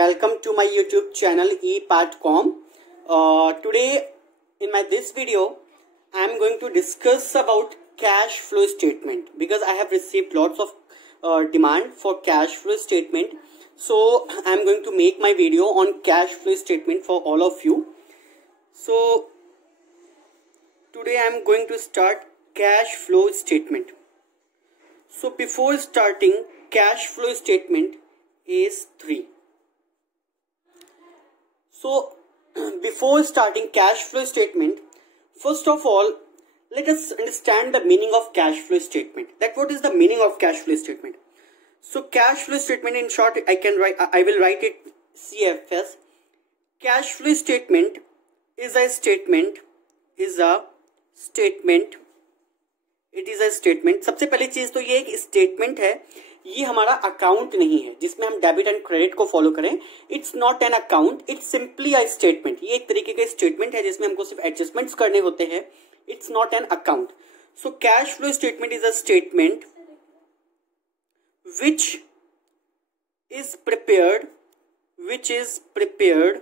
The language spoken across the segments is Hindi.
welcome to my YouTube channel ePath.com. Today in this video I am going to discuss about cash flow statement because I have received lots of demand for cash flow statement. So I am going to make my video on cash flow statement for all of you. So today I am going to start cash flow statement. So before starting, cash flow statement is 3. So before starting cash flow statement, first of all, let us understand the meaning of cash flow statement. That what is the meaning of cash flow statement? So cash flow statement, in short, I will write it CFS. Cash flow statement is a statement. It is a statement. सबसे पहली चीज तो ये एक स्टेटमेंट है, ये हमारा अकाउंट नहीं है जिसमें हम डेबिट एंड क्रेडिट को फॉलो करें. It's not an account, it's simply a statement. ये एक तरीके का स्टेटमेंट है जिसमें हमको सिर्फ एडजस्टमेंट्स करने होते हैं. It's not an account. So cash flow statement is a statement which is prepared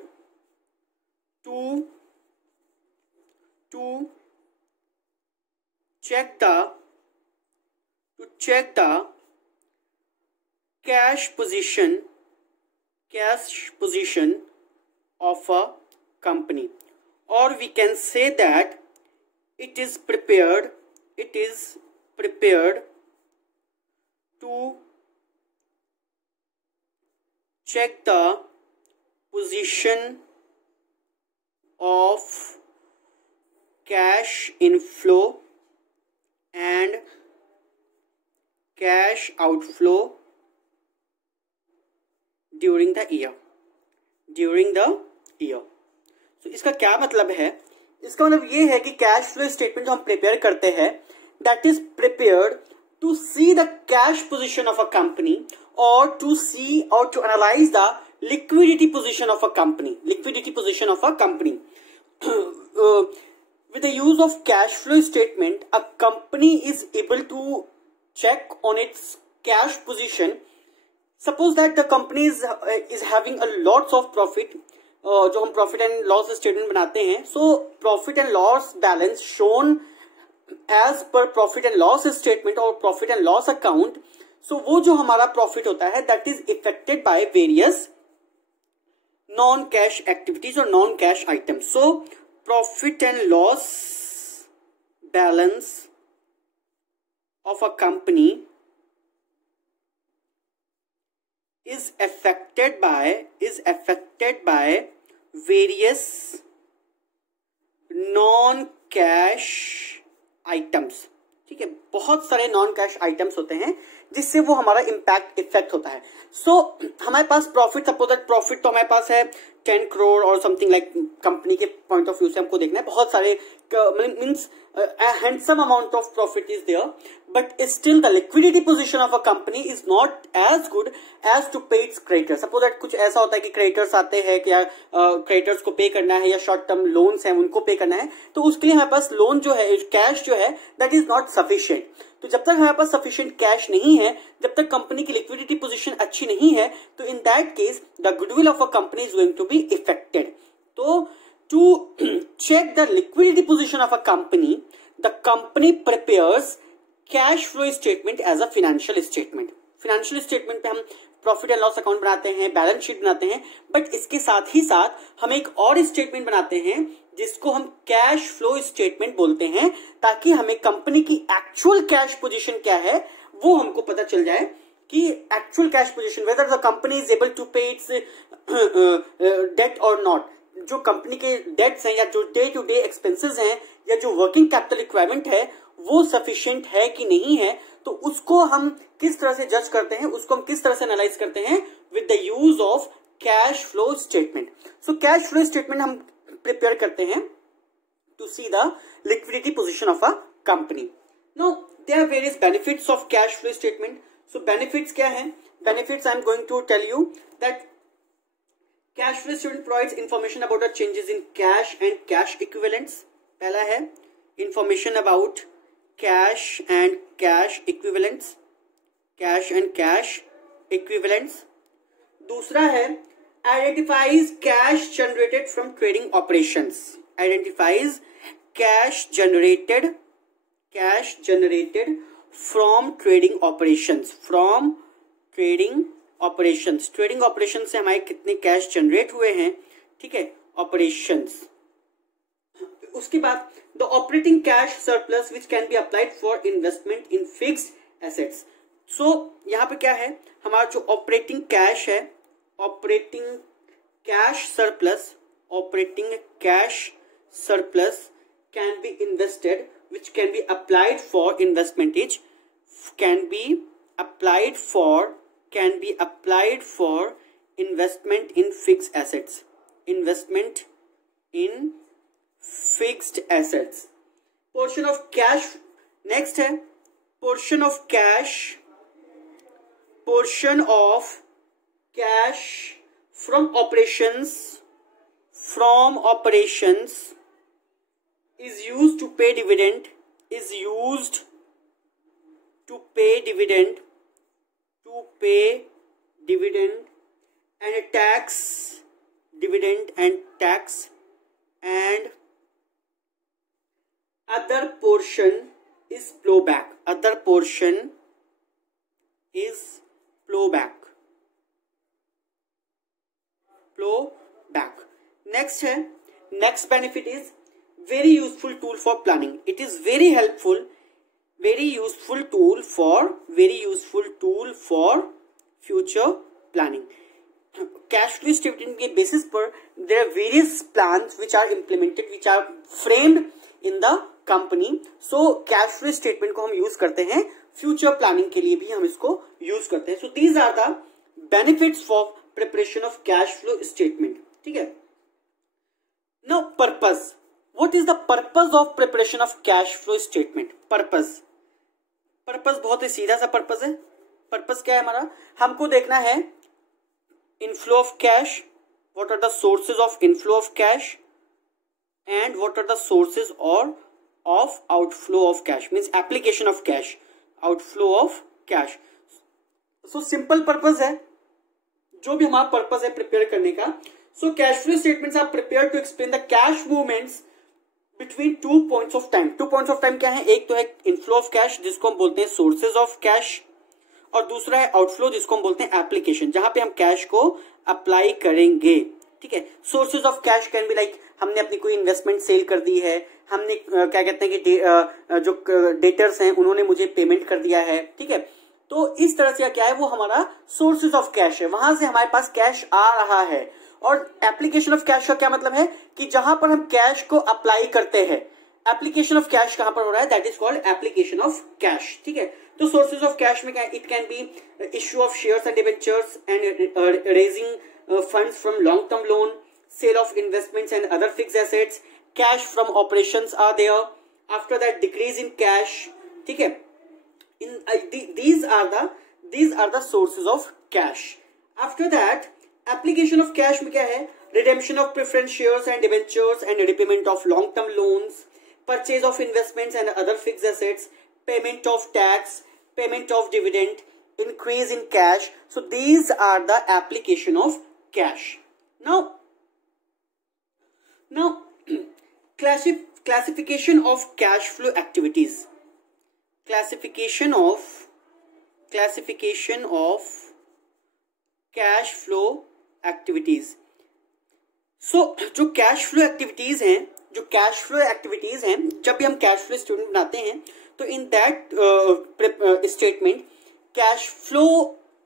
to check the cash position of a company, or we can say that it is prepared to check the position of cash inflow and cash outflow during the year. So इसका क्या मतलब है? इसका मतलब ये है कि कैश फ्लो स्टेटमेंट जो हम प्रिपेयर करते हैं, that is prepared to see the cash position of a company or to see or to analyze the liquidity position of a company. With the use of cash flow statement, a company is able to check on its cash position. Suppose that the company is having a lots of profit, जो हम profit and loss statement बनाते हैं. So profit and loss balance shown as per profit and loss statement or profit and loss account. So वो जो हमारा प्रॉफिट होता है that is affected by various non cash activities और non cash items. So profit and loss balance of a company is affected by various non cash items. ठीक है, बहुत सारे नॉन कैश आइटम्स होते हैं जिससे वो हमारा इफेक्ट होता है. सो हमारे पास प्रॉफिट, सपोज दैट प्रॉफिट तो हमारे पास है 10 करोड़ और समथिंग लाइक. कंपनी के पॉइंट ऑफ व्यू से हमको देखना है, बहुत सारे means handsome amount of profit is there, but still the liquidity position of a company is not as good as to pay its creditors. Suppose that कुछ ऐसा होता है कि क्रेडिटर्स आते हैं कि क्रेडिटर्स को पे करना है या शॉर्ट टर्म लोन्स हैं उनको पे करना है, तो उसके लिए हमारे पास लोन जो है, कैश जो है, दैट इज नॉट सफिशिएंट. तो जब तक हमारे पास सफिशिएंट कैश नहीं है, जब तक कंपनी की लिक्विडिटी पोजीशन अच्छी नहीं है, तो in that case the goodwill of a company is going to be affected. तो to check the liquidity position of a company, the company prepares cash flow statement as a financial statement. Financial statement पे हम प्रॉफिट एंड लॉस अकाउंट बनाते हैं, बैलेंस शीट बनाते हैं, बट इसके साथ ही साथ हम एक और स्टेटमेंट बनाते हैं जिसको हम कैश फ्लो स्टेटमेंट बोलते हैं, ताकि हमें कंपनी की एक्चुअल कैश पोजीशन क्या है वो हमको पता चल जाए कि actual cash position, whether the company is able to pay its debt और नॉट. जो कंपनी के डेट्स हैं या जो डे टू डे एक्सपेंसेस हैं या जो वर्किंग कैपिटल रिक्वायरमेंट है वो सफिशिएंट है कि नहीं है, तो उसको हम किस तरह से जज करते हैं, उसको हम किस तरह से एनालाइज करते हैं with the use of cash flow statement. So cash flow statement हम प्रिपेयर करते हैं to see the liquidity position of a company. Now there are various benefits of cash flow statement. So benefits क्या है? Benefits I am going to tell you that cash flow statement provides information about the changes in cash and cash equivalents. पहला है information about cash and cash equivalents. दूसरा है identifies cash generated from trading operations. Identifies cash generated from trading operations. From trading operations. Trading operation से हमारे कितने कैश जनरेट हुए हैं, ठीक है, ऑपरेशंस. उसके बाद the operating cash surplus which can be applied for investment in fixed assets. So यहां पे क्या है, हमारा जो ऑपरेटिंग कैश है, operating cash surplus can be invested which can be applied for investment is can be applied for investment in fixed assets. Investment in fixed assets. Portion of cash. Next है portion of cash from operations is used to pay dividend, and tax, and other portion is flowback. Next benefit is very useful tool for planning. It is very helpful, very useful tool for future planning. Cash flow statement के basis पर there are various plans which are implemented, which are framed in the company. So cash flow statement को हम use करते हैं future planning के लिए भी हम इसको use करते हैं. So these are the benefits for preparation of cash flow statement. ठीक है. Now purpose. What is the purpose of preparation of cash flow statement? Purpose बहुत ही सीधा सा पर्पस है. पर्पस क्या है हमारा, हमको देखना है inflow of cash, what are the sources of inflow of cash and what are the sources or of outflow of cash, means application of cash, outflow of cash. So simple purpose है जो भी हमारा पर्पस है प्रिपेयर करने का. So cash flow statements are prepare to explain the cash movements between 2 points of time. 2 points of time क्या है, एक तो है इनफ्लो ऑफ कैश जिसको हम बोलते हैं सोर्सेज ऑफ कैश, और दूसरा है आउटफ्लो जिसको हम बोलते हैं एप्लीकेशन, जहां पे हम कैश को अप्लाई करेंगे. ठीक है. Sources of cash can be like हमने अपनी कोई इन्वेस्टमेंट सेल कर दी है, हमने क्या कहते हैं कि जो डेटर्स हैं उन्होंने मुझे पेमेंट कर दिया है. ठीक है. तो इस तरह से क्या है, वो हमारा सोर्सेज ऑफ कैश है, वहां से हमारे पास कैश आ रहा है. और एप्लीकेशन ऑफ कैश का क्या मतलब है कि जहां पर हम कैश को अप्लाई करते हैं, एप्लीकेशन ऑफ कैश कहां पर हो रहा है, that is called application of cash. ठीक है. तो सोर्सेज ऑफ कैश में क्या है, it can be issue of shares and debentures and raising funds from long term loan, sale of investments and other fixed assets, cash from operations are there, after that decrease in cash. ठीक है. these are the sources of cash. After that application of cash में क्या है, redemption of preference shares and debentures and repayment of long term loans, purchase of investments and other fixed assets, payment of tax, payment of dividend, increase in cash. So these are the application of cash. Now classification of cash flow activities. Classification of cash flow activities. So जो कैश फ्लो एक्टिविटीज हैं, जब भी हम कैश फ्लो स्टेटमेंट बनाते हैं तो in that statement cash flow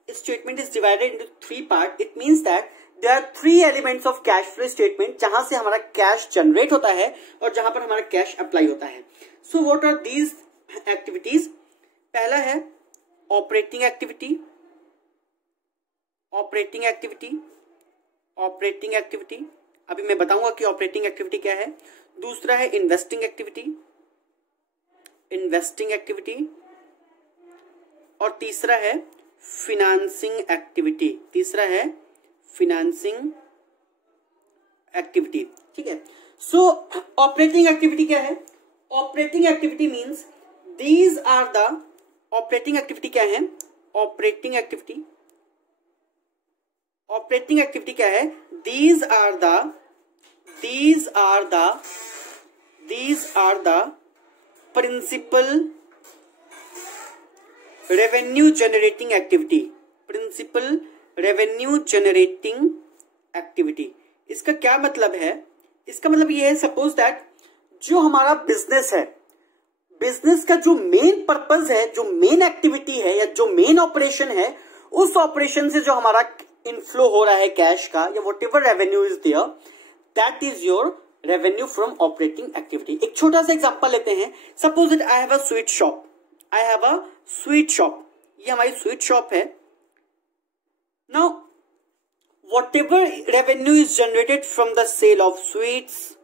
statement is divided into 3 part. It means that there are 3 elements of cash flow statement जहां से हमारा कैश जनरेट होता है और जहां पर हमारा कैश अप्लाई होता है. So what are these activities? पहला है ऑपरेटिंग एक्टिविटी. अभी मैं बताऊंगा कि ऑपरेटिंग एक्टिविटी क्या है. दूसरा है इन्वेस्टिंग एक्टिविटी, और तीसरा है फिनांसिंग एक्टिविटी. ठीक है. सो ऑपरेटिंग एक्टिविटी क्या है? Operating activity means these are the operating activity क्या है? ऑपरेटिंग ऑपरेटिंग एक्टिविटी क्या है? These are the principal revenue generating activity. Principal revenue generating activity, इसका क्या मतलब है? इसका मतलब ये है, सपोज दैट जो हमारा बिजनेस है, बिजनेस का जो मेन पर्पस है, जो मेन एक्टिविटी है या जो मेन ऑपरेशन है, उस ऑपरेशन से जो हमारा इनफ्लो हो रहा है कैश का या whatever revenue is there, that is your revenue from operating activity. एक छोटा सा एग्जांपल लेते हैं। Suppose that I have a sweet shop, ये हमारी स्वीट शॉप है। Now whatever revenue is generated from the sale of sweets,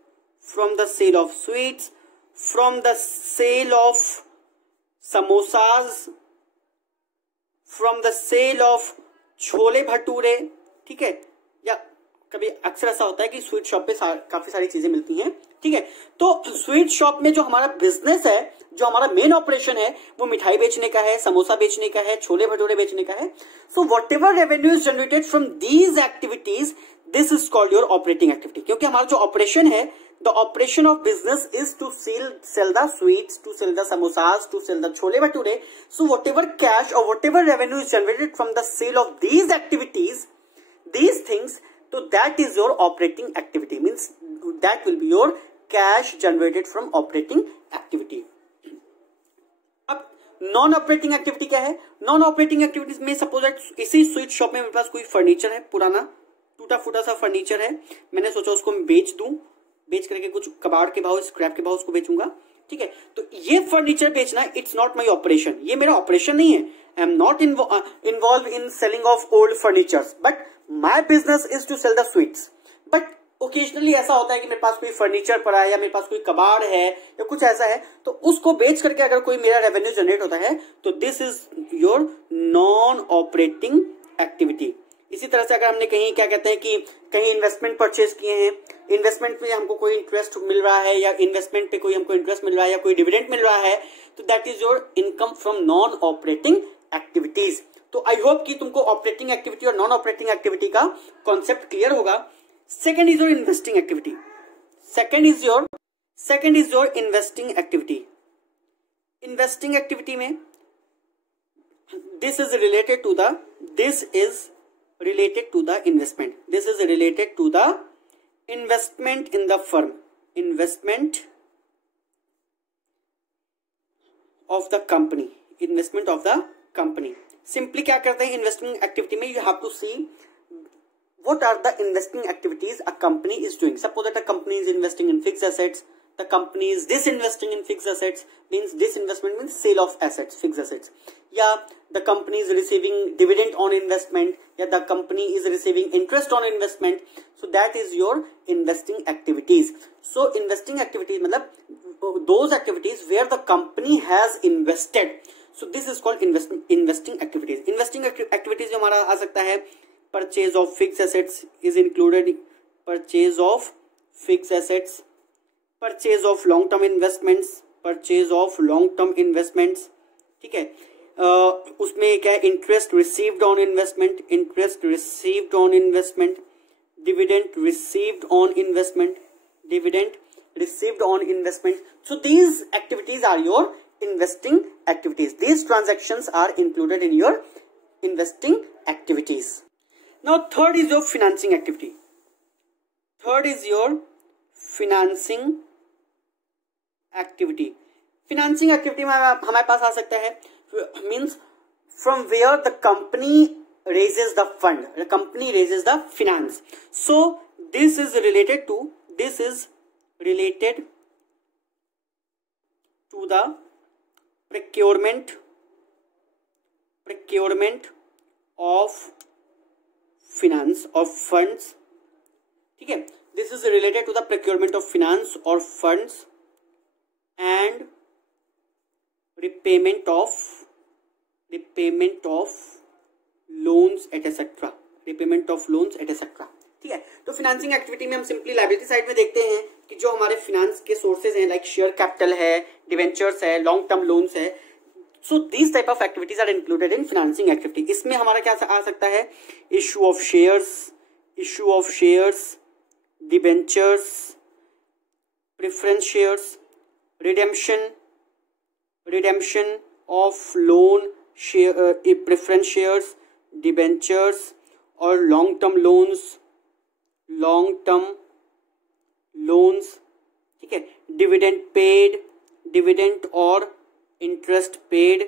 from the sale of samosas, from the sale of chole bhature, ठीक है, या कभी अक्सर ऐसा होता है कि स्वीट शॉप पे काफी सारी चीजें मिलती हैं, ठीक है। तो स्वीट शॉप में जो हमारा बिजनेस है, जो हमारा मेन ऑपरेशन है, वो मिठाई बेचने का है, समोसा बेचने का है, छोले भटूरे बेचने का है। So what ever revenue is generated from these activities, this is called your operating activity. क्योंकि हमारा जो ऑपरेशन है, the operation of business is to sell the sweets, to sell the samosas, to sell the chole bhature. So whatever cash or whatever revenue is generated from the sale of these activities, these things, so that is your operating activity, means that will be your cash generated from operating activity. अब नॉन ऑपरेटिंग एक्टिविटी क्या है? नॉन ऑपरेटिंग एक्टिविटीज में सपोज इसी स्वीट शॉप में मेरे पास कोई फर्नीचर है, पुराना टूटा फूटा सा फर्नीचर है, मैंने सोचा उसको मैं बेच दूं, बेच करके कुछ कबाड़ के भाव, स्क्रैप के भाव उसको बेचूंगा, ठीक है। तो ये फर्नीचर बेचना, इट्स नॉट माई ऑपरेशन, ये मेरा ऑपरेशन नहीं है। I am not involve in selling of old furnitures, but my business is to sell the sweets. But occasionally ऐसा होता है कि मेरे पास कोई फर्नीचर पड़ा है या मेरे पास कोई कबाड़ है या कुछ ऐसा है, तो उसको बेच करके अगर कोई मेरा रेवेन्यू जनरेट होता है, तो this is your non operating activity. इसी तरह से अगर हमने कहीं क्या कहते हैं कि कहीं इन्वेस्टमेंट परचेज किए हैं, इन्वेस्टमेंट में हमको कोई इंटरेस्ट मिल रहा है या इन्वेस्टमेंट पे कोई हमको इंटरेस्ट मिल रहा है या कोई डिविडेंड मिल रहा है, तो that is your income from non operating activities. तो आई होप कि तुमको ऑपरेटिंग एक्टिविटी और नॉन ऑपरेटिंग एक्टिविटी का कॉन्सेप्ट क्लियर होगा। Second is your investing activity. Second is your investing activity. Investing activity में this is related to the investment. This is related to the investment in the firm, investment of the company, Simply क्या करते हैं investing activity में? You have to see what are the investing activities a company is doing. Suppose that a company is investing in fixed assets, the company is disinvesting in fixed assets, means disinvestment means sale of assets, fixed assets. Yeah, the company is receiving dividend on investment, yeah, the company is receiving interest on investment. So that is your investing activities. So investing activities मतलब those activities where the company has invested. So this is called investing activities. Investing activities जो हमारा आ सकता है, purchase of fixed assets is included, purchase of fixed assets, purchase of long term investments, ठीक है। उसमें क्या है? Interest received on investment, dividend received on investment, so these activities are your investing activities. These transactions are included in your investing activities. Now third is your financing activity. Financing activity में हमारे पास आ सकता है means from where the company raises the fund, the company raises the finance. So this is related to the procurement of finance or funds, ठीक है. This is related to the procurement of finance or funds and repayment of loans etc. ठीक है. तो फाइनेंसिंग एक्टिविटी में हम सिंपली लायबिलिटी साइड में देखते हैं कि जो हमारे फाइनेंस के सोर्सेज हैं, लाइक शेयर कैपिटल है, डिवेंचर्स है, लॉन्ग टर्म लोन्स है, so these type of activities are included in financing activity. इसमें हमारा क्या आ सकता है, issue of shares, debentures, preference shares, redemption of loan preference shares, debentures और लॉन्ग टर्म लोन्स, ठीक है, डिविडेंड और interest paid.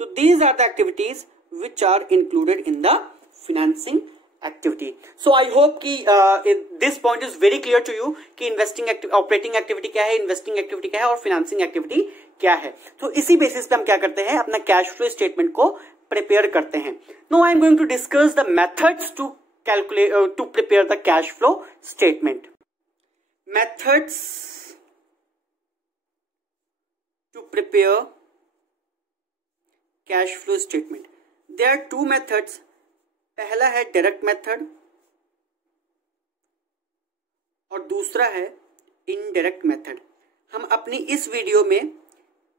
So these are the activities which are included in the financing activity. So I hope कि this point is very clear to you कि ऑपरेटिंग एक्टिविटी क्या है, इन्वेस्टिंग एक्टिविटी क्या है और फाइनेंसिंग एक्टिविटी क्या है। तो इसी बेसिस पे हम क्या करते हैं, अपना कैश फ्लो स्टेटमेंट को प्रिपेयर करते हैं। Now I am going to discuss the methods to prepare the cash flow statement. Methods to prepare cash flow statement, there are two methods. पहला है डायरेक्ट मेथड और दूसरा है इनडायरेक्ट मेथड। हम अपनी इस वीडियो में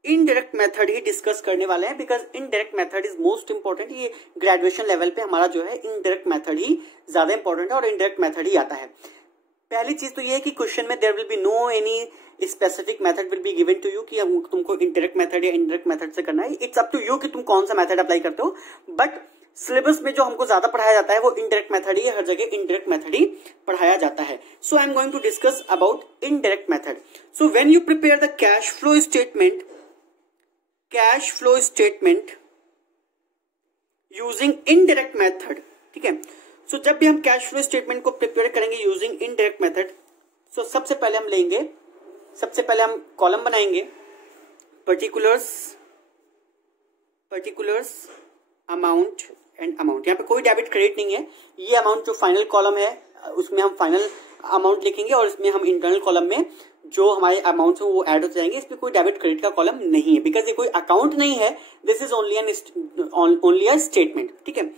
इनडायरेक्ट मेथड ही डिस्कस करने वाले हैं, because indirect method is most important. ये ग्रेजुएशन लेवल पे हमारा जो है इनडायरेक्ट मेथड ही ज्यादा इंपॉर्टेंट है और इनडायरेक्ट मेथड ही आता है। पहली चीज तो ये है कि क्वेश्चन में there will be no any specific method will be given to you कि तुमको इनडायरेक्ट मेथड या इनडायरेक्ट मेथड से करना है। इट्स अप टू यू कि तुम कौन सा मेथड अप्लाई करते हो, बट सिलेबस में जो हमको ज्यादा पढ़ाया जाता है वो इनडायरेक्ट मेथड ही, हर जगह इनडायरेक्ट मेथड ही पढ़ाया जाता है। So I am going to discuss about indirect method. So when you prepare the cash flow statement using indirect method, ठीक है। सो जब भी हम कैश फ्लो स्टेटमेंट को प्रिपेयर करेंगे यूजिंग इनडायरेक्ट मेथड, सो सबसे पहले हम कॉलम बनाएंगे, पर्टिकुलर्स, अमाउंट एंड अमाउंट। यहाँ पे कोई डेबिट क्रेडिट नहीं है। ये अमाउंट जो फाइनल कॉलम है उसमें हम फाइनल अमाउंट लिखेंगे और इसमें हम इंटरनल कॉलम में जो हमारे अमाउंट है वो ऐड हो जाएंगे। इसमें कोई डेबिट क्रेडिट का कॉलम नहीं है, बिकॉज ये कोई अकाउंट नहीं है, this is only a statement, ठीक है।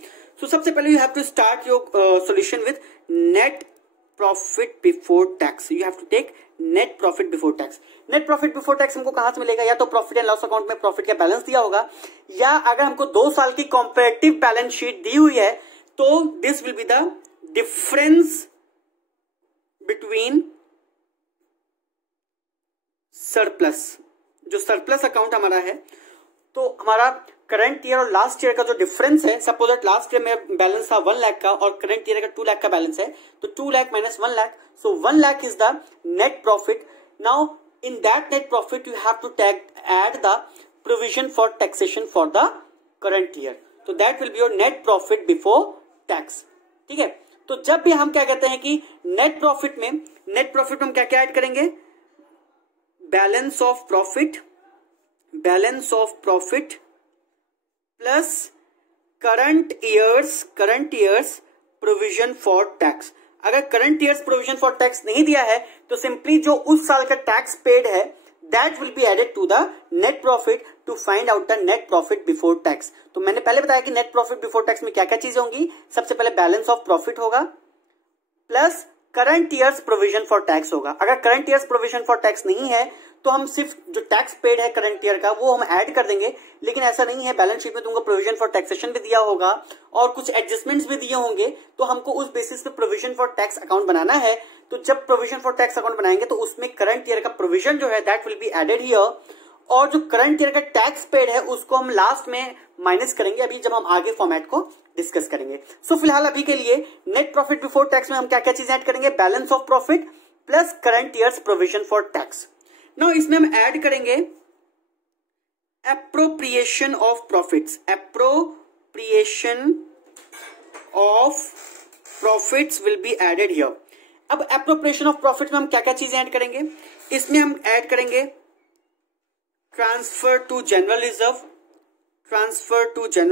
सो सबसे पहले you have to start your solution with net profit before tax. You have to take net profit before tax. Net profit before tax हमको कहां से मिलेगा, या तो प्रॉफिट एंड लॉस अकाउंट में प्रॉफिट का बैलेंस दिया होगा, या अगर हमको 2 साल की कंपैरेटिव बैलेंस शीट दी हुई है तो this will be the difference between surplus. जो सरप्लस अकाउंट हमारा है, तो हमारा करंट ईयर और लास्ट ईयर का जो डिफरेंस है, सपोज दैट लास्ट ईयर में बैलेंस था 1 लाख का और करंट ईयर का 2 लाख का बैलेंस है, तो 2 lakh minus 1 lakh, so 1 lakh is the net profit. Now in that net profit you have to add the provision for taxation for the current year, तो that will be your net profit before tax, ठीक है। तो जब भी हम क्या कहते हैं कि नेट प्रॉफिट में हम क्या क्या ऐड करेंगे, balance of profit plus current year's provision for tax. अगर current year's provision for tax नहीं दिया है तो सिंपली जो उस साल का टैक्स पेड है that will be added to the net profit to find out the net profit before tax। तो मैंने पहले बताया कि net profit before tax में क्या क्या चीजें होंगी। सबसे पहले बैलेंस ऑफ प्रॉफिट होगा plus current year's provision for tax होगा। अगर current year's provision for tax नहीं है तो हम सिर्फ जो टैक्स पेड है करंट ईयर का वो हम ऐड कर देंगे, लेकिन ऐसा नहीं है। बैलेंस शीट में तुमको प्रोविजन फॉर टैक्सेशन भी दिया होगा और कुछ एडजस्टमेंट्स भी दिए होंगे, तो हमको उस बेसिस पे प्रोविजन फॉर टैक्स अकाउंट बनाना है। तो जब प्रोविजन फॉर टैक्स अकाउंट बनाएंगे तो उसमें करंट ईयर का प्रोविजन जो है that will be added here, और जो करंट ईयर का टैक्स पेड है उसको हम लास्ट में माइनस करेंगे, अभी जब हम आगे फॉर्मेट को डिस्कस करेंगे। सो फिलहाल अभी के लिए नेट प्रॉफिट बिफोर टैक्स में हम क्या क्या चीजें ऐड करेंगे, balance of profit plus current year's provision for tax. Now इसमें हम ऐड करेंगे appropriation of profits. Appropriation of profits will be added here. अब एप्रोप्रिएशन ऑफ प्रॉफिट में हम क्या क्या चीजें ऐड करेंगे, इसमें हम ऐड करेंगे ट्रांसफर टू जनरल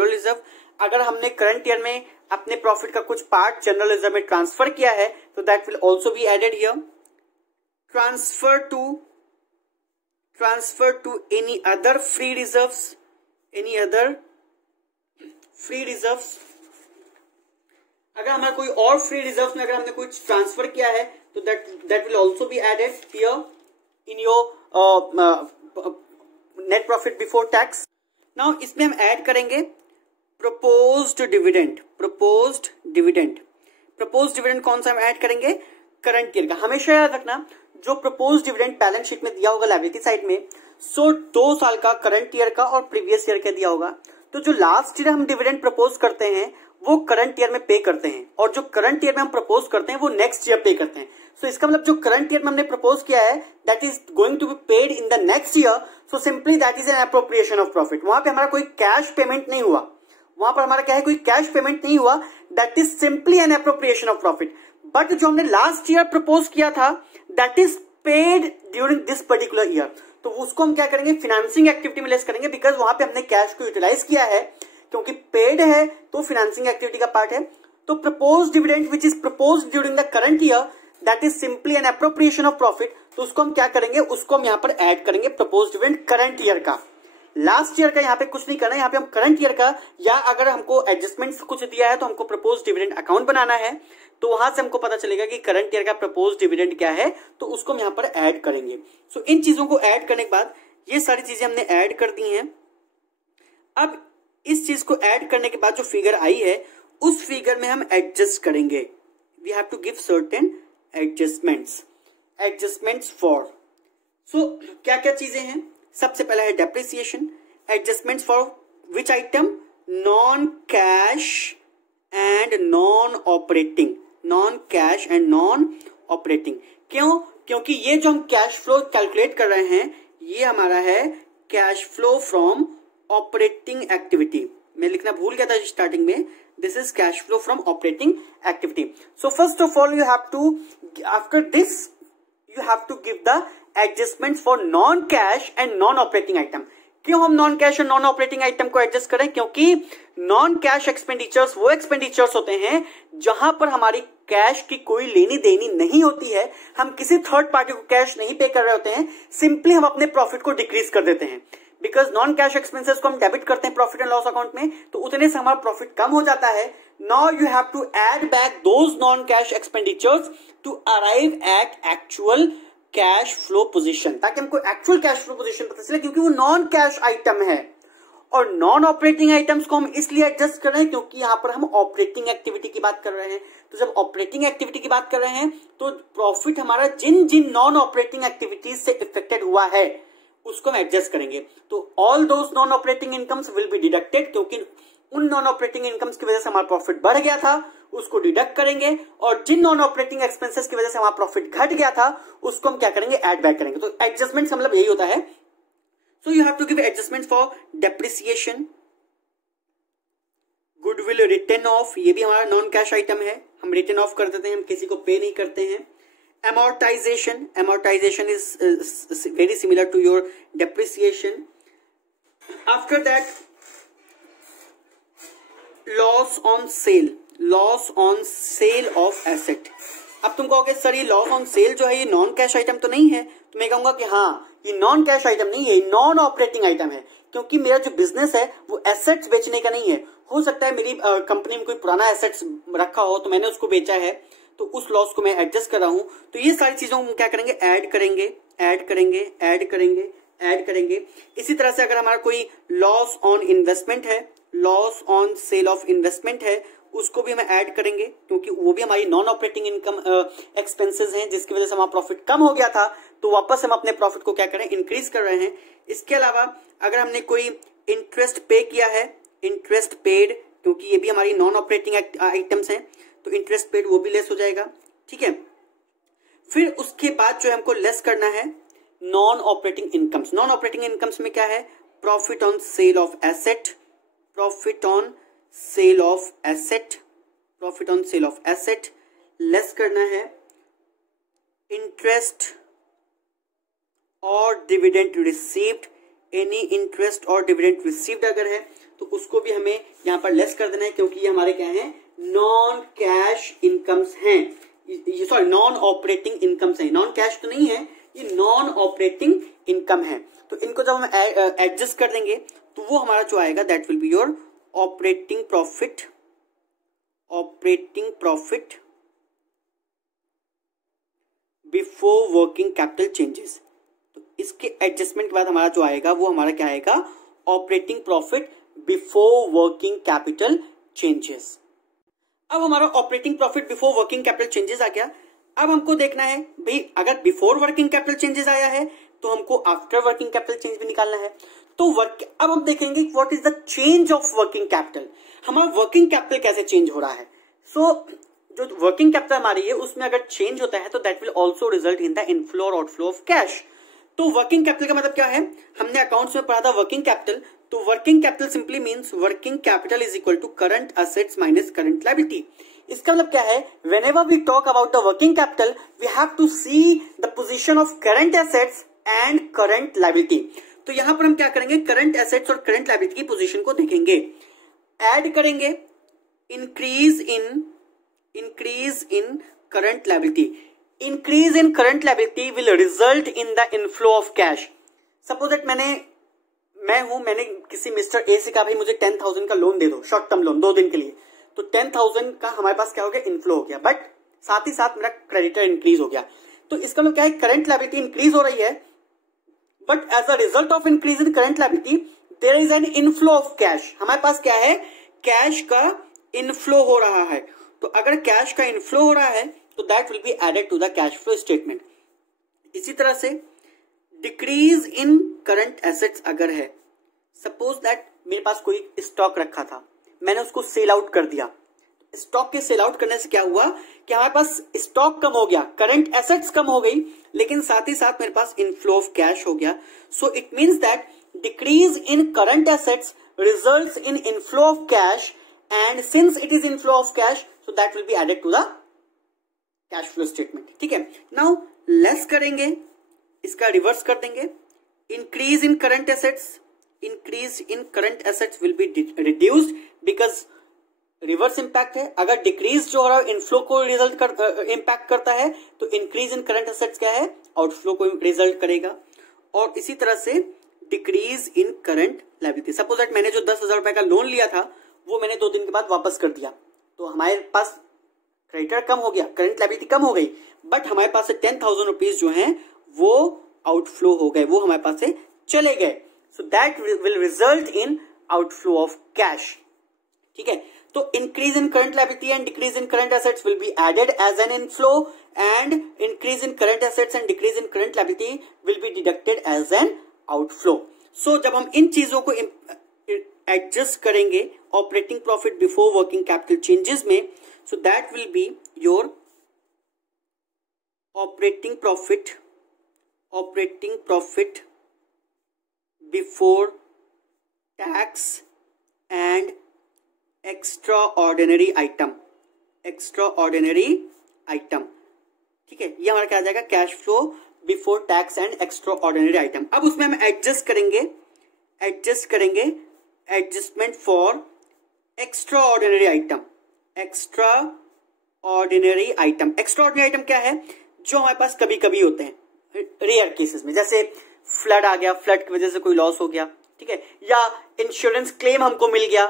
रिजर्व। अगर हमने करंट ईयर में अपने प्रॉफिट का कुछ पार्ट जनरल रिजर्व में ट्रांसफर किया है तो that will also be added here. Transfer to any other free reserves, अगर हमारा कोई और फ्री रिजर्व में अगर हमने कुछ ट्रांसफर किया है तो that will also be added here in your net profit before tax. Now इसमें हम ऐड करेंगे प्रपोज्ड डिविडेंड। प्रपोज्ड डिविडेंड कौन सा हम ऐड करेंगे? करंट ईयर का। हमेशा याद रखना, जो प्रपोज्ड डिविडेंड बैलेंस शीट में दिया होगा लायबिलिटी साइड में, सो 2 साल का, करंट ईयर का और प्रीवियस ईयर का दिया होगा। तो जो लास्ट ईयर हम डिविडेंड प्रपोज करते हैं वो करंट ईयर में पे करते हैं, और जो करंट ईयर में हम प्रपोज करते हैं वो नेक्स्ट ईयर पे करते हैं। सो इसका मतलब जो करंट ईयर में हमने प्रपोज किया है that is going to be paid in the next year, so simply that is an appropriation of profit. वहां पे हमारा कोई कैश पेमेंट नहीं हुआ, वहां पर हमारा क्या है, कोई कैश पेमेंट नहीं हुआ, that is simply an appropriation of profit. But जो हमने लास्ट ईयर प्रपोज किया था that is paid during this particular year, तो उसको हम क्या करेंगे, फाइनेंसिंग एक्टिविटी में लेस करेंगे, बिकॉज वहां पे हमने कैश को यूटिलाइज किया है, क्योंकि पेड है तो फाइनेंसिंग एक्टिविटी का पार्ट है। तो propose dividend which is propose during the current year that is simply an appropriation of profit, तो उसको हम क्या करेंगे, उसको हम यहां पर ऐड करेंगे प्रपोज डिविडेंड करंट ईयर का। लास्ट ईयर का यहाँ पे कुछ नहीं करना है, यहाँ पे हम करंट ईयर का, या अगर हमको एडजस्टमेंट्स कुछ दिया है तो हमको प्रपोज डिविडेंड अकाउंट बनाना है, तो वहां से हमको पता चलेगा कि करंट ईयर का प्रपोज डिविडेंड क्या है, तो उसको हम यहाँ पर ऐड करेंगे। सो इन चीजों को ऐड करने के बाद, ये सारी चीजें हमने ऐड कर दी हैं। अब इस चीज को ऐड करने के बाद जो फिगर आई है उस फिगर में हम एडजस्ट करेंगे। We have to give certain adjustments for. So क्या क्या चीजें हैं? सबसे पहला है depreciation. Adjustments for which item? Non cash and non operating. क्यों? क्योंकि ये जो हम कैश फ्लो कैलकुलेट कर रहे हैं ये हमारा है cash flow from operating activity. मैं लिखना भूल गया था स्टार्टिंग में, this is cash flow from operating activity. So first of all you have to, after this you have to give the adjustment for non cash and non operating item. क्यों हम नॉन कैश और नॉन ऑपरेटिंग आइटम को एडजस्ट करें? क्योंकि नॉन कैश एक्सपेंडिचर्स वो एक्सपेंडिचर्स होते हैं जहां पर हमारी कैश की कोई लेनी देनी नहीं होती है, हम किसी थर्ड पार्टी को कैश नहीं पे कर रहे होते हैं, सिंपली हम अपने प्रॉफिट को डिक्रीज कर देते हैं। बिकॉज नॉन कैश एक्सपेंसेस को हम डेबिट करते हैं प्रॉफिट एंड लॉस अकाउंट में, तो उतने से हमारा प्रॉफिट कम हो जाता है। Now you have to add back those non cash expenditures to arrive at actual cash flow position, ताकि हमको एक्चुअल कैश फ्लो पोजीशन पता चले, क्योंकि वो नॉन कैश आइटम है। और नॉन ऑपरेटिंग आइटम्स को हम इसलिए एडजस्ट कर रहे हैं क्योंकि यहां पर हम ऑपरेटिंग एक्टिविटी की बात कर रहे हैं। तो जब ऑपरेटिंग एक्टिविटी की बात कर रहे हैं तो प्रॉफिट हमारा जिन जिन नॉन ऑपरेटिंग एक्टिविटीज से इफेक्टेड हुआ है उसको हम एडजस्ट करेंगे। तो all those non operating incomes will be deducted, क्योंकि उन नॉन ऑपरेटिंग इनकम्स की वजह से हमारा प्रॉफिट बढ़ गया था उसको डिडक्ट करेंगे, और जिन नॉन ऑपरेटिंग एक्सपेंसेस की वजह से हमारा प्रॉफिट घट गया था उसको हम क्या करेंगे, ऐड बैक करेंगे। तो एडजस्टमेंट मतलब यही होता है। So you have to give adjustment for depreciation, goodwill written off, ये भी हमारा नॉन कैश आइटम है, हम रिटर्न ऑफ कर देते हैं, हम किसी को पे नहीं करते हैं। amortization is very similar to your depreciation. After that, loss on sale of asset. अब तुम कहोगे सर ये लॉस ऑन सेल जो है ये नॉन कैश आइटम तो नहीं है, तो मैं कहूंगा कि हाँ ये नॉन कैश आइटम नहीं है, नॉन ऑपरेटिंग आइटम है, क्योंकि मेरा जो बिजनेस है वो एसेट्स बेचने का नहीं है। हो सकता है मेरी कंपनी में कोई पुराना एसेट्स रखा हो तो मैंने उसको बेचा है, तो उस लॉस को मैं एडजस्ट कर रहा हूं। तो ये सारी चीजों को क्या करेंगे, ऐड करेंगे। इसी तरह से अगर हमारा कोई लॉस ऑन इन्वेस्टमेंट है, loss on sale of investment है, उसको भी हम ऐड करेंगे, क्योंकि वो भी हमारी नॉन ऑपरेटिंग इनकम एक्सपेंसेस हैं जिसकी वजह से हमारा प्रॉफिट कम हो गया था, तो वापस हम अपने प्रॉफिट को क्या करें, इंक्रीज कर रहे हैं। इसके अलावा अगर हमने कोई इंटरेस्ट पे किया है, इंटरेस्ट पेड, क्योंकि ये भी हमारी नॉन ऑपरेटिंग आइटम्स हैं, तो इंटरेस्ट पेड वो भी लेस हो जाएगा। ठीक है, फिर उसके बाद जो हमको लेस करना है non operating incomes. Non operating incomes में क्या है, profit on sale of asset, profit on sale of asset less करना है इंटरेस्ट और डिविडेंड रिसीव्ड, एनी इंटरेस्ट और डिविडेंड रिसीव्ड अगर है तो उसको भी हमें यहां पर लेस कर देना है, क्योंकि ये हमारे क्या है, नॉन कैश इनकम्स हैं, सॉरी नॉन ऑपरेटिंग इनकम्स हैं, नॉन कैश तो नहीं है, ये नॉन ऑपरेटिंग इनकम है। तो इनको जब हम एडजस्ट कर देंगे तो वो हमारा जो आएगा that will be your operating profit before working capital changes. तो इसके एडजस्टमेंट के बाद हमारा जो आएगा वो हमारा क्या आएगा, operating profit before working capital changes. अब हमारा operating profit before working capital changes आ गया। अब हमको देखना है भाई अगर बिफोर वर्किंग कैपिटल चेंजेस आया है तो हमको आफ्टर वर्किंग कैपिटल चेंज भी निकालना है। तो अब हम देखेंगे what is the change of working capital, हमारा वर्किंग कैपिटल कैसे चेंज हो रहा है। जो वर्किंग कैपिटल हमारी है उसमें अगर चेंज होता है तो that will also result in the inflow और आउटफ्लो ऑफ कैश। तो वर्किंग कैपिटल का मतलब क्या है, हमने अकाउंट्स में पढ़ा था वर्किंग कैपिटल। तो working capital simply means working capital is equal to current assets minus current liability. इसका मतलब क्या है, whenever we talk about the working capital, we have to see the position of current assets and current liability। तो यहां पर हम क्या करेंगे, करंट एसेट्स और करंट लायबिलिटी की पोजीशन को देखेंगे, ऐड करेंगे increase in current liability. Increase in current liability will result in the inflow of cash. Suppose that मैंने किसी मिस्टर ए से कहा भाई मुझे 10,000 का लोन दे दो, शॉर्ट टर्म लोन 2 दिन के लिए। तो 10,000 का हमारे पास क्या हो गया, इनफ्लो हो गया, बट साथ ही साथ मेरा क्रेडिटर इंक्रीज हो गया। तो इसका मतलब क्या है, करंट लायबिलिटी इंक्रीज हो रही है, but as a result of increase in current liability there is an inflow of cash. हमारे पास क्या है, कैश का इनफ्लो हो रहा है। तो अगर कैश का इनफ्लो हो रहा है तो that will be added to the cash flow statement. इसी तरह से डिक्रीज इन करंट एसेट्स अगर है, सपोज दैट मेरे पास कोई स्टॉक रखा था, मैंने उसको सेल आउट कर दिया। स्टॉक के सेल आउट करने से क्या हुआ कि हमारे पास स्टॉक कम हो गया, करंट एसेट्स कम हो गई, लेकिन साथ ही साथ मेरे पास इनफ्लो ऑफ कैश हो गया। So it means that decrease in current assets results in inflow of cash, and since it is inflow of cash so that will be added to the cash flow statement. ठीक है, नाउ लेस करेंगे, इसका रिवर्स कर देंगे, increase in current assets will be reduced because reverse impact है। अगर डिक्रीज जो हो रहा है इनफ्लो को इंपैक्ट करता है, तो इंक्रीज इन करंट एसेट्स क्या है, आउटफ्लो को रिजल्ट करेगा। और इसी तरह से decrease in current liability, suppose that मैंने जो 10,000 रुपए का लोन लिया था वो मैंने 2 दिन के बाद वापस कर दिया, तो हमारे पास क्रेडिटर कम हो गया, करंट लायबिलिटी कम हो गई, बट हमारे पास से 10,000 रुपीज जो हैं वो आउटफ्लो हो गए, वो हमारे पास से चले गए। So that will result in outflow of cash. ठीक है, तो increase in current liability and decrease in current assets will be added as an inflow, and increase in current assets and decrease in current liability will be deducted as an outflow. So जब हम इन चीजों को एडजस्ट करेंगे operating profit before working capital changes में, so that will be your operating profit before tax and extra ordinary item. ठीक है, ये हमारा क्या आ जाएगा, cash flow before tax and extra ordinary item. अब उसमें हम एडजस्ट करेंगे adjustment for extra ordinary item. Extra ordinary item क्या है, जो हमारे पास कभी कभी होते हैं रेयर केसेस में, जैसे फ्लड आ गया, फ्लड की वजह से कोई लॉस हो गया, ठीक है, या इंश्योरेंस क्लेम हमको मिल गया,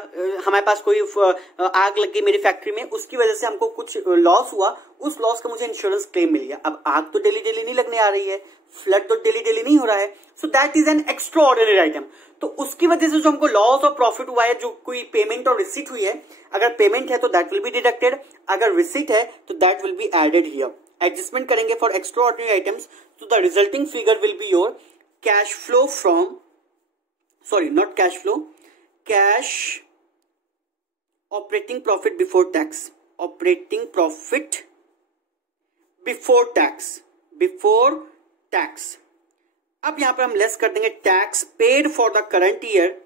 हमारे पास कोई आग लग गई मेरी फैक्ट्री में, उसकी वजह से हमको कुछ लॉस हुआ, उस लॉस का मुझे इंश्योरेंस क्लेम मिल गया। अब आग तो डेली डेली नहीं लगने आ रही है, फ्लड तो डेली डेली नहीं हो रहा है, so that is an extra ordinary item. तो उसकी वजह से जो हमको लॉस और प्रॉफिट हुआ है, जो कोई पेमेंट और रिसीट हुई है, अगर पेमेंट है तो दैट विल बी डिडक्टेड, अगर रिसीट है तो that will be added here. Adjustment करेंगे फॉर एक्स्ट्रा ऑर्डिनरी आइटम्स, तो the resulting figure will be your cash flow from, sorry not cash flow, cash operating profit before tax, operating profit before tax। अब यहां पर हम लेस कर देंगे tax paid for the current year.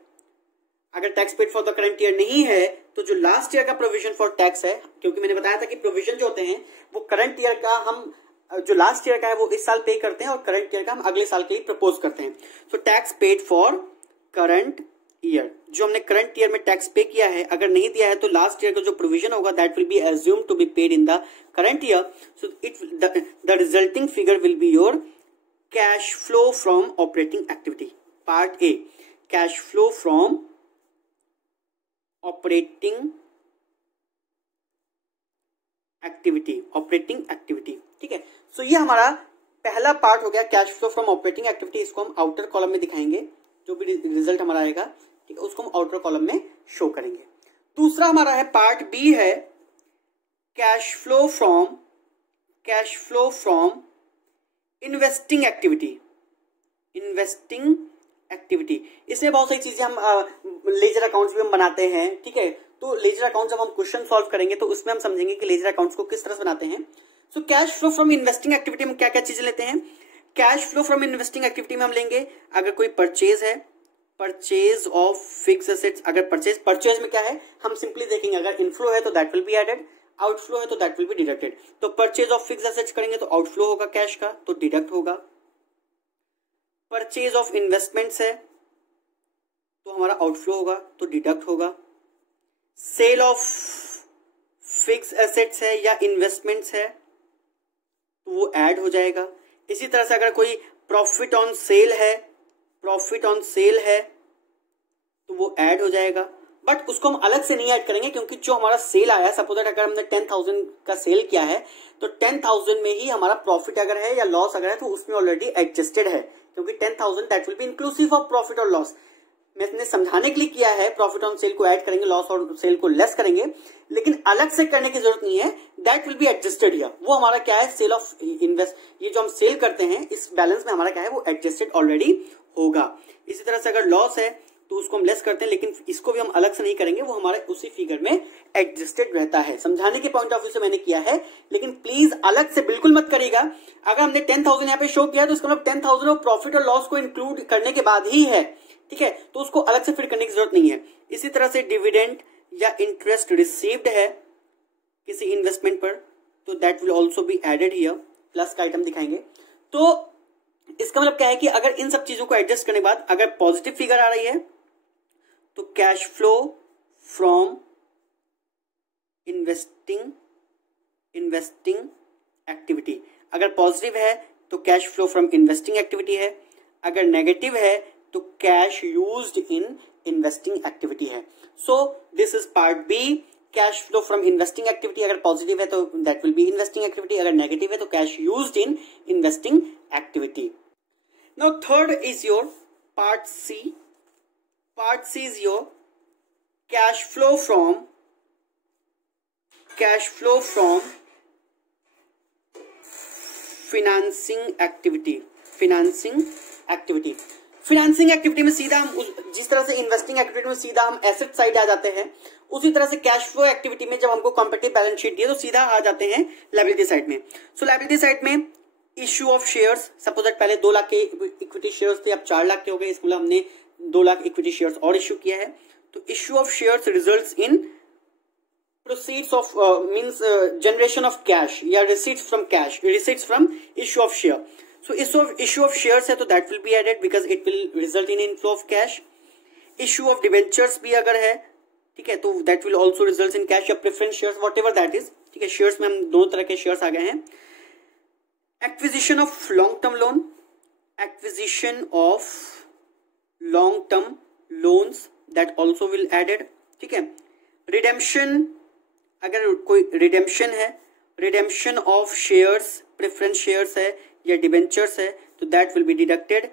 अगर tax paid for the current year नहीं है तो जो लास्ट ईयर का प्रोविजन फॉर टैक्स है, क्योंकि मैंने बताया था कि प्रोविजन जो होते हैं वो करंट ईयर का हम जो लास्ट ईयर का है वो इस साल पे करते हैं और करंट ईयर का हम अगले साल के लिए प्रपोज करते हैं। So tax paid for current year, जो हमने करंट ईयर में टैक्स पे किया है, अगर नहीं दिया है तो लास्ट ईयर का जो प्रोविजन होगा that will be assumed to be paid in the current year. So the resulting figure will be your cash flow from operating activity. Part A, cash flow from operating activity. ठीक है, सो ये हमारा पहला पार्ट हो गया cash flow from operating activity. इसको हम आउटर कॉलम में दिखाएंगे, जो भी रिजल्ट हमारा आएगा, ठीक है, उसको हम आउटर कॉलम में शो करेंगे। दूसरा हमारा है पार्ट बी है cash flow from investing activity. इसमें बहुत सारी चीजें हम लेजर अकाउंट्स भी हम बनाते हैं, ठीक है। तो लेजर अकाउंट जब हम क्वेश्चन सॉल्व करेंगे तो उसमें हम समझेंगे कि लेजर अकाउंट्स को किस तरह से बनाते हैं। सो cash flow from investing activity में क्या क्या चीजें लेते हैं। Cash flow from investing activity में हम लेंगे अगर कोई परचेज है, परचेज ऑफ फिक्स एसेट्स। अगर परचेज में क्या है, हम सिंपली देखेंगे अगर इनफ्लो है तो that will be added, outflow है तो दैट विल बी डिडक्टेड। तो परचेज ऑफ फिक्स एसेट्स करेंगे तो आउटफ्लो होगा कैश का, तो डिडक्ट होगा। परचेज ऑफ इन्वेस्टमेंट्स है तो हमारा आउटफ्लो होगा, तो डिडक्ट होगा। सेल ऑफ फिक्स एसेट्स है या इन्वेस्टमेंट्स है तो वो ऐड हो जाएगा। इसी तरह से अगर कोई प्रॉफिट ऑन सेल है तो वो ऐड हो जाएगा, बट उसको हम अलग से नहीं ऐड करेंगे क्योंकि जो हमारा सेल आया है, सपोज अगर हमने 10,000 का सेल किया है तो 10,000 में ही हमारा प्रॉफिट अगर है या लॉस अगर है तो उसमें ऑलरेडी एडजस्टेड है, क्योंकि 10,000 that will B inclusive of profit और लॉस। मैंने समझाने के लिए किया है, प्रॉफिट ऑन सेल को ऐड करेंगे, लॉस और सेल को लेस करेंगे, लेकिन अलग से करने की जरूरत नहीं है, that will be adjusted here. वो हमारा क्या है, सेल ऑफ इन्वेस्ट, ये जो हम सेल करते हैं इस बैलेंस में हमारा क्या है वो एडजस्टेड ऑलरेडी होगा। इसी तरह से अगर लॉस है तो उसको हम लेस करते हैं, लेकिन इसको भी हम अलग से नहीं करेंगे, वो हमारे उसी फिगर में एडजस्टेड रहता है। समझाने के पॉइंट ऑफ व्यू से मैंने किया है, लेकिन प्लीज अलग से बिल्कुल मत करिएगा। अगर हमने 10,000 यहाँ पे शो किया तो इसका मतलब 10,000 और प्रॉफिट और लॉस को इंक्लूड करने के बाद ही है, ठीक है, तो उसको अलग से फिर करने की जरूरत नहीं है। इसी तरह से डिविडेंड या इंटरेस्ट रिसीव्ड है किसी इन्वेस्टमेंट पर तो that will also be added here, plus का आइटम दिखाएंगे। तो इसका मतलब क्या है कि अगर इन सब चीजों को एडजस्ट करने के बाद अगर पॉजिटिव फिगर आ रही है तो cash flow from investing activity, अगर पॉजिटिव है तो cash flow from investing activity है, अगर नेगेटिव है तो cash used in investing activity है। So this is part B, cash flow from investing activity. अगर पॉजिटिव है तो that will be investing activity, अगर नेगेटिव है तो cash used in investing activity. Now third is your part C. Part C is your cash flow from financing activity। Financing activity में सीधा हम जिस तरह से इन्वेस्टिंग एक्टिविटी में सीधा हम एसेट साइड आ जाते हैं, उसी तरह से कैश फ्लो एक्टिविटी में जब हमको कॉम्पिटिटिव बैलेंस शीट दिए तो सीधा आ जाते हैं लायबिलिटी साइड में। सो लायबिलिटी साइड में issue of shares, suppose that पहले 2 लाख के इक्विटी शेयर्स थे, अब 4 लाख के हो गए, इसको हमने 2 लाख इक्विटी शेयर्स और इश्यू किया है। तो issue of shares results in proceeds of means generation of cash या receipts from issue of share. So issue of shares है तो that will be added because it will result in inflow of cash. Issue of debentures भी अगर है, ठीक है, तो that will also result in cash या preference shares, whatever that is, ठीक है। शेयर्स में हम 2 तरह के शेयर्स आ गए हैं। Acquisition of long term loans that also will added, ठीक है। रिडेम्पशन, अगर कोई रिडेम्पशन है, redemption of shares, preference shares है या डिबेंचर्स है तो दैट विल बी डिडक्टेड,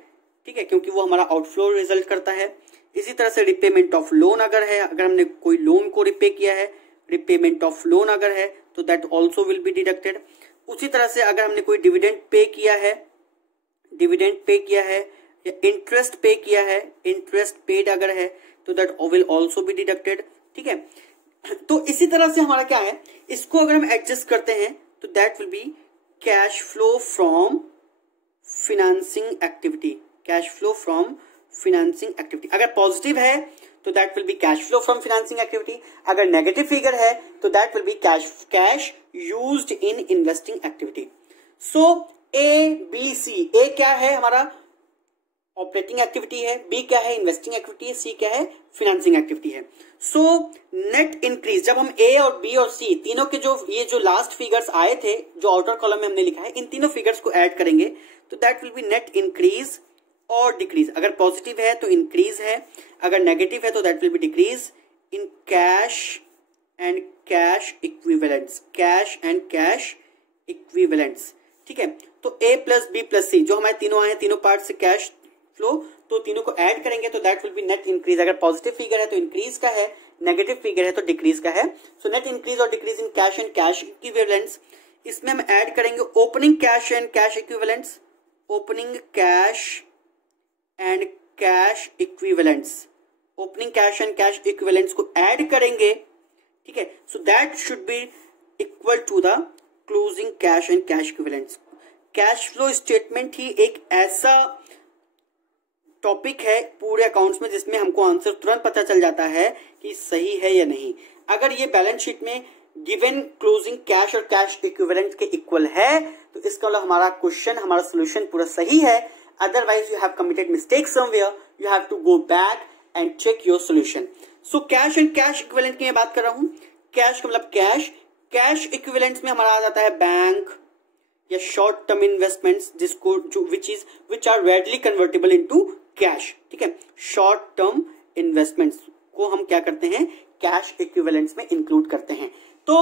ठीक है, क्योंकि वो हमारा आउटफ्लो रिजल्ट करता है। इसी तरह से रिपेमेंट ऑफ लोन अगर है, अगर हमने कोई लोन को रिपे किया है, रिपेमेंट ऑफ लोन अगर है तो that also will be deducted. उसी तरह से अगर हमने कोई डिविडेंड पे किया है या इंटरेस्ट पे किया है, इंटरेस्ट पेड अगर है तो that will also be deducted, ठीक है। तो इसी तरह से हमारा क्या है, इसको अगर हम एडजस्ट करते हैं तो that will be cash flow from financing activity. अगर पॉजिटिव है तो that will be cash flow from financing activity, अगर नेगेटिव फिगर है तो that will be cash used in investing activity. So A B C, A क्या है हमारा ऑपरेटिंग एक्टिविटी है, बी क्या है इन्वेस्टिंग एक्टिविटी है, सी क्या है फाइनेंसिंग एक्टिविटी है। सो नेट इंक्रीज, जब हम ए और बी और सी तीनों के ये जो लास्ट फिगर्स आए थे जो आउटर कॉलम में हमने लिखा है, इन तीनों फिगर्स को ऐड करेंगे तो that will B net increase or decrease. अगर पॉजिटिव है तो इंक्रीज है, अगर नेगेटिव है तो that will be decrease in cash and cash equivalents, ठीक है। तो ए प्लस बी प्लस सी जो हमारे तीनों आए हैं, तीनों पार्ट से कैश फ्लो, तो तीनों को ऐड करेंगे तो that will B net increase. अगर पॉजिटिव फिगर है तो इंक्रीज का है, नेगेटिव फिगर है तो डिक्रीज का है। So net increase or decrease in cash and cash equivalents. इसमें हम ऐड करेंगे opening cash and cash equivalents, opening cash and cash equivalents, opening cash and cash equivalents को ऐड करेंगे, ठीक है। So that should be equal to the closing cash and cash equivalents. Cash flow statement ही एक ऐसा टॉपिक है पूरे अकाउंट्स में जिसमें हमको आंसर तुरंत पता चल जाता है कि सही है या नहीं। अगर ये बैलेंस शीट में गिवन क्लोजिंग कैश और कैश इक्विवेलेंट के इक्वल है तो इसका मतलब हमारा क्वेश्चन, हमारा सोल्यूशन पूरा सही है। Otherwise you have committed mistake somewhere, you have to go back and check your solution. So cash and cash equivalent की मैं बात कर रहा हूं। कैश का मतलब कैश, कैश इक्विवेलेंट्स में हमारा आ जाता है बैंक या शॉर्ट टर्म इन्वेस्टमेंट्स, जिसको which are readily convertible into cash, ठीक है। शॉर्ट टर्म इन्वेस्टमेंट्स को हम क्या करते हैं, कैश इक्विवेलेंट्स में इंक्लूड करते हैं। तो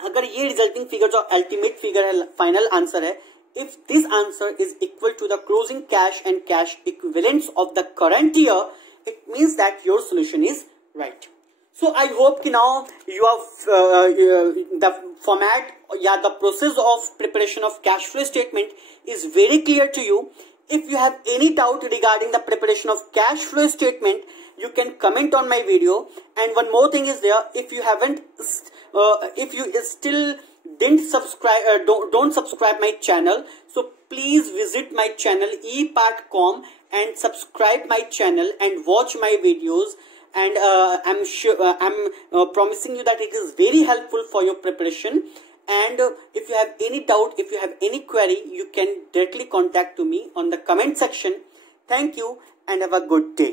अगर ये रिजल्टिंग फिगर जो अल्टीमेट फिगर है, फाइनल आंसर है, if this answer is equal to the closing cash and cash equivalents of the current year, it means that your solution is right. So I hope कि now you have the format या the process of preparation of cash flow statement is very clear to you. If you have any doubt regarding the preparation of cash flow statement, you can comment on my video. And one more thing is there, if you haven't, if you still didn't subscribe, don't subscribe my channel, so please visit my channel ePart.com and subscribe my channel and watch my videos. And I'm sure I'm promising you that it is very helpful for your preparation. And if you have any doubt, if you have any query, you can directly contact to me on the comment section. Thank you and have a good day.